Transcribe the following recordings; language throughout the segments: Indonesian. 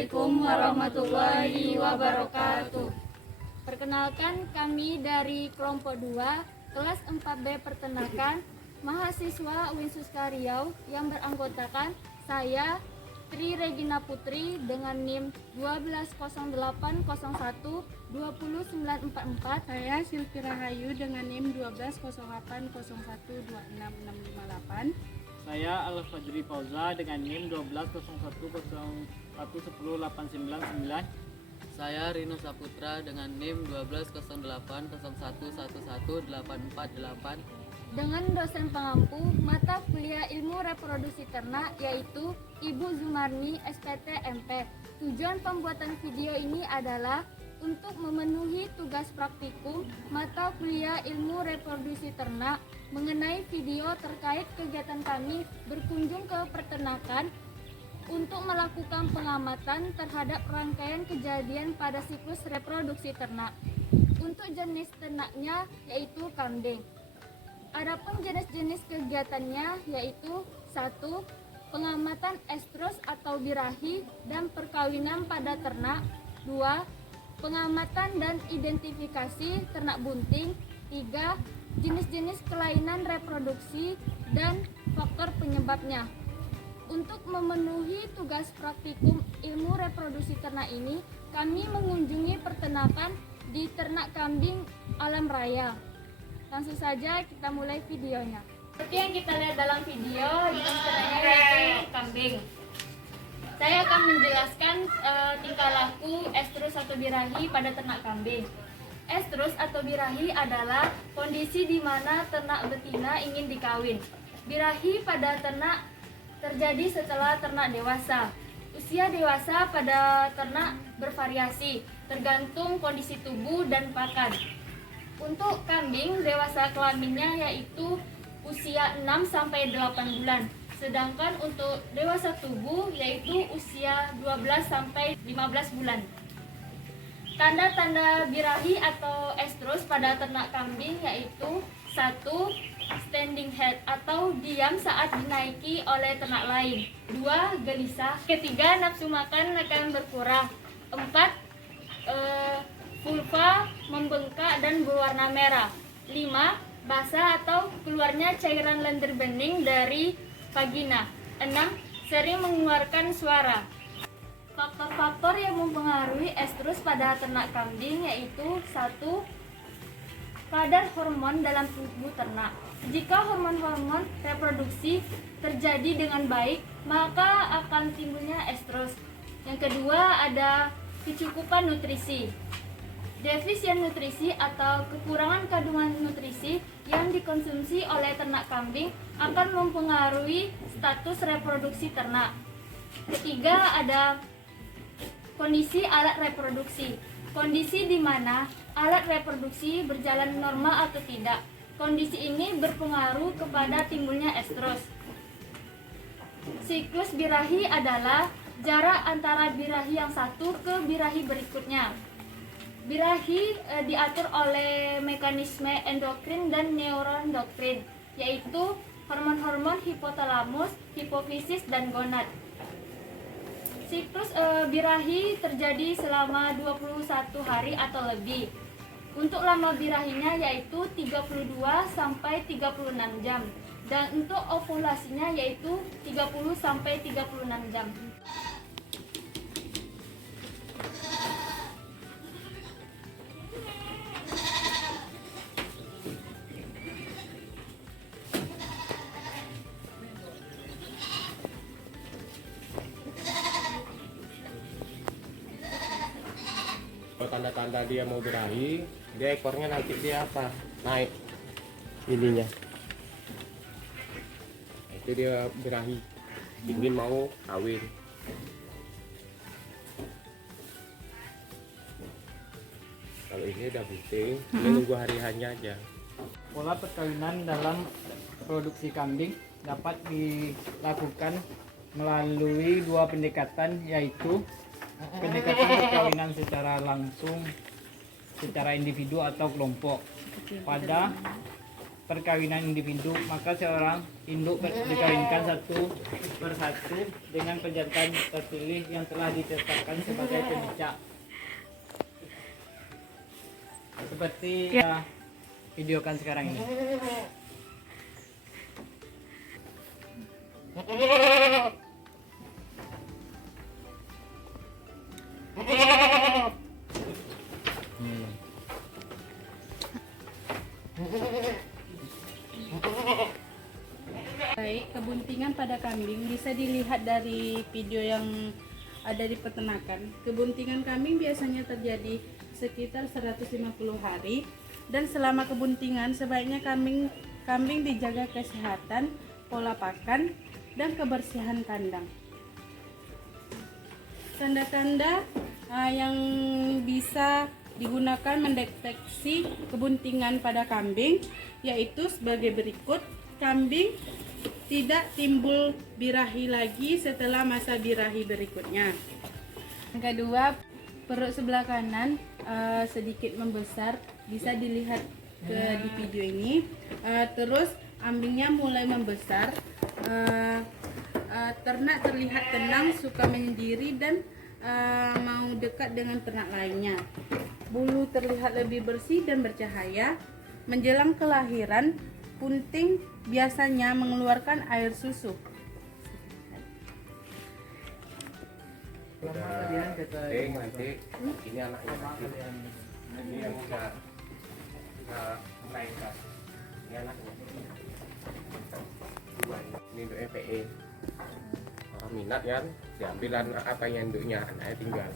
Assalamualaikum warahmatullahi wabarakatuh. Perkenalkan, kami dari kelompok 2 kelas 4B Peternakan, mahasiswa UIN Suska Riau yang beranggotakan saya Tri Regina Putri dengan NIM 12080120944. Saya Silvi Rahayu dengan NIM 12080126658. Saya Al-Fajri Fauza dengan NIM 1201001108999. Saya Rino Saputra dengan NIM 1208011118488 dengan dosen pengampu mata kuliah ilmu reproduksi ternak yaitu Ibu Zumarni SPT MP. Tujuan pembuatan video ini adalah untuk memenuhi tugas praktikum mata kuliah ilmu reproduksi ternak mengenai video terkait kegiatan kami berkunjung ke peternakan untuk melakukan pengamatan terhadap rangkaian kejadian pada siklus reproduksi ternak. Untuk jenis ternaknya yaitu kambing. Adapun jenis-jenis kegiatannya yaitu 1. Pengamatan estrus atau birahi dan perkawinan pada ternak. 2. Pengamatan dan identifikasi ternak bunting. 3. Jenis-jenis kelainan reproduksi dan faktor penyebabnya. Untuk memenuhi tugas praktikum ilmu reproduksi ternak ini, kami mengunjungi peternakan di ternak kambing Alam Raya. Langsung saja kita mulai videonya. Seperti yang kita lihat dalam video, jenis ternaknya yaitu kambing. Saya akan menjelaskan tingkah laku estrus atau birahi pada ternak kambing. Estrus atau birahi adalah kondisi di mana ternak betina ingin dikawin. Birahi pada ternak terjadi setelah ternak dewasa. Usia dewasa pada ternak bervariasi, tergantung kondisi tubuh dan pakan. Untuk kambing, dewasa kelaminnya yaitu usia 6-8 bulan. Sedangkan untuk dewasa tubuh yaitu usia 12-15 bulan. Tanda-tanda birahi atau estrus pada ternak kambing yaitu 1. Standing head atau diam saat dinaiki oleh ternak lain. 2. Gelisah. 3. Nafsu makan akan berkurang. 4. Vulva membengkak dan berwarna merah. 5. Basah atau keluarnya cairan lendir bening dari vagina. 6. Sering mengeluarkan suara. Faktor-faktor yang mempengaruhi estrus pada ternak kambing yaitu 1. Kadar hormon dalam tubuh ternak. Jika hormon-hormon reproduksi terjadi dengan baik, maka akan timbulnya estrus. Yang kedua ada kecukupan nutrisi. Defisien nutrisi atau kekurangan kandungan nutrisi yang dikonsumsi oleh ternak kambing akan mempengaruhi status reproduksi ternak. Ketiga ada kondisi alat reproduksi. Kondisi di mana alat reproduksi berjalan normal atau tidak. Kondisi ini berpengaruh kepada timbulnya estrus. Siklus birahi adalah jarak antara birahi yang satu ke birahi berikutnya. Birahi diatur oleh mekanisme endokrin dan neuroendokrin, yaitu hormon-hormon hipotalamus, hipofisis, dan gonad. Siklus birahi terjadi selama 21 hari atau lebih. Untuk lama birahinya yaitu 32 sampai 36 jam dan untuk ovulasinya yaitu 30 sampai 36 jam. Tanda-tanda dia mau birahi, dia ekornya nanti dia apa? Naik ininya. Itu dia birahi, ingin mau kawin. Kalau ini udah bunting, ini nunggu hari hanya aja. Pola perkawinan dalam produksi kambing dapat dilakukan melalui 2 pendekatan, yaitu pendekatan perkawinan secara langsung, secara individu atau kelompok. Pada perkawinan individu, maka seorang induk dikawinkan satu persatu dengan pejantan terpilih yang telah ditetapkan sebagai pemicak. Seperti ya, videokan sekarang ini. Baik, kebuntingan pada kambing bisa dilihat dari video yang ada di peternakan. Kebuntingan kambing biasanya terjadi sekitar 150 hari dan selama kebuntingan sebaiknya kambing dijaga kesehatan, pola pakan, dan kebersihan kandang. Tanda-tanda yang bisa digunakan mendeteksi kebuntingan pada kambing yaitu sebagai berikut. Kambing tidak timbul birahi lagi setelah masa birahi berikutnya. Yang kedua, perut sebelah kanan sedikit membesar, bisa dilihat di video ini. Terus ambingnya mulai membesar, ternak terlihat tenang, suka menyendiri dan mau dekat dengan ternak lainnya. Bulu terlihat lebih bersih dan bercahaya. Menjelang kelahiran, punting biasanya mengeluarkan air susu. Nanti ini anaknya ini yang udah melahirkan. Ini anaknya ini untuk EPE. Orang minat kan diambil apa yang induknya, anaknya tinggal.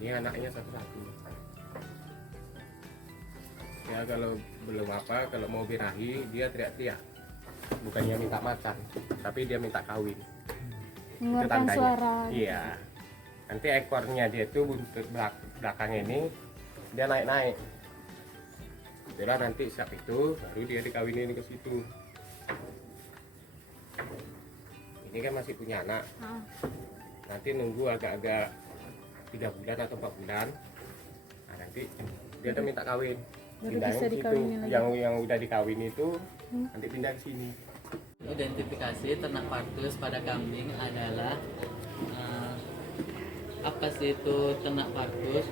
Ini anaknya satu-satu. Ya kalau belum apa, kalau mau birahi dia teriak-teriak, bukannya minta makan, tapi dia minta kawin. Mengeluarkan suara. Iya. Nanti ekornya dia tuh buntut belakang ini dia naik-naik. Itulah nanti siap itu baru dia dikawinin ke situ. Ini kan masih punya anak. Nanti nunggu agak-agak 3 bulan atau 4 bulan. Nah, nanti dia udah minta kawin. Pindahnya ke situ. Yang udah dikawin itu nanti pindah ke sini. Identifikasi ternak partus pada kambing adalah apa sih itu ternak partus?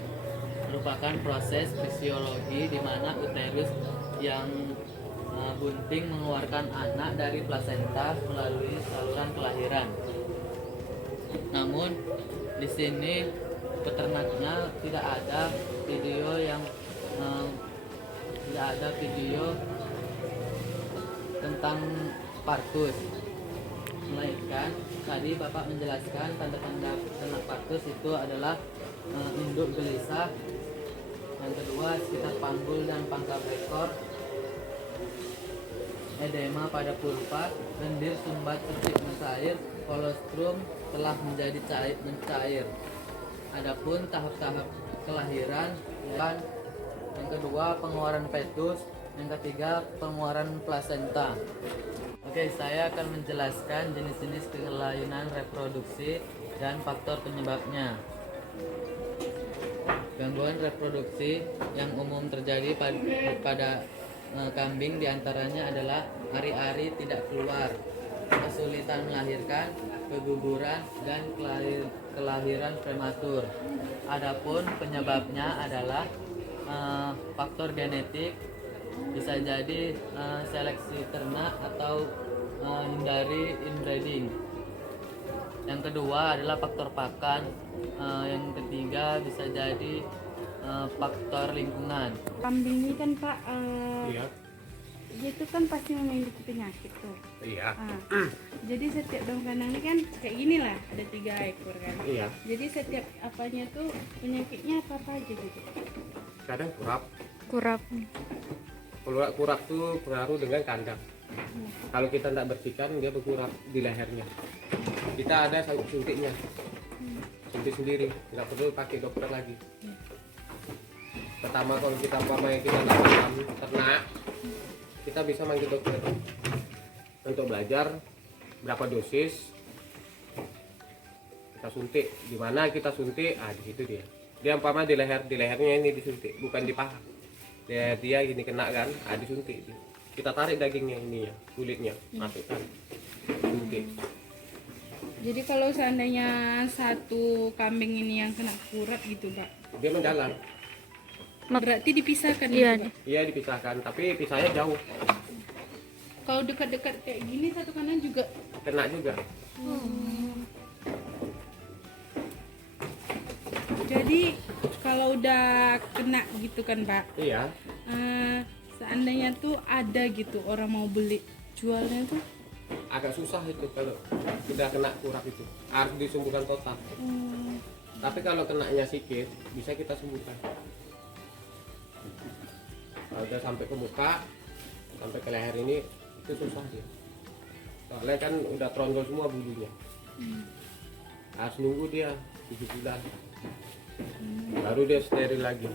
Merupakan proses fisiologi di mana uterus yang bunting mengeluarkan anak dari plasenta melalui saluran kelahiran. Namun di sini peternaknya tidak ada video tentang partus, melainkan tadi Bapak menjelaskan tanda-tanda ternak partus itu adalah induk gelisah, yang kedua sekitar panggul dan pangkal ekor, edema pada pulpa, lendir sumbat percik mencair, kolostrum telah menjadi mencair. Adapun tahap-tahap kelahiran, yang kedua pengeluaran fetus, yang ketiga pengeluaran plasenta. Oke, saya akan menjelaskan jenis-jenis kelainan reproduksi dan faktor penyebabnya. Gangguan reproduksi yang umum terjadi pada kambing diantaranya adalah ari-ari tidak keluar, kesulitan melahirkan, keguguran, dan kelahiran prematur. Adapun penyebabnya adalah faktor genetik, bisa jadi seleksi ternak atau hindari inbreeding. Yang kedua adalah faktor pakan, yang ketiga bisa jadi faktor lingkungan. Kambing ini kan Pak, Iya. dia itu kan pasti memiliki penyakit tuh. Iya. Jadi setiap daun kandang ini kan kayak gini lah, ada 3 ekor kan. Iya. Jadi setiap apanya tuh penyakitnya apa aja gitu. Kadang kurap. Kurap. Kurap tuh pengaruh dengan kandang. Kalau kita tidak bersihkan dia berkurap di lehernya. Kita ada suntiknya, suntik sendiri, tidak perlu pakai dokter lagi. Pertama kalau kita tidak paham ternak, kita bisa manggil dokter untuk belajar berapa dosis kita suntik, di mana kita suntik, di situ dia. Dia umpama di lehernya ini disuntik, bukan di paha. dia gini kena kan, disuntik. Kita tarik dagingnya ini ya, kulitnya, masukkan, suntik. Jadi kalau seandainya satu kambing ini yang kena kurat gitu Pak, Dia menjalan, berarti dipisahkan Iya, gitu Pak? iya dipisahkan, tapi pisahnya jauh, Kalau dekat-dekat kayak gini satu kanan juga. kena juga. Jadi kalau udah kena gitu kan Pak, Iya, seandainya tuh ada gitu orang mau beli, jualnya tuh agak susah itu kalau sudah kena kurak itu, harus disembuhkan total. Tapi kalau kenanya sikit, bisa kita sembuhkan. Kalau udah sampai ke muka, sampai ke leher ini, itu susah dia. Soalnya kan udah tronjol semua bulunya. Harus nunggu dia 7 bulan. Baru dia steril lagi.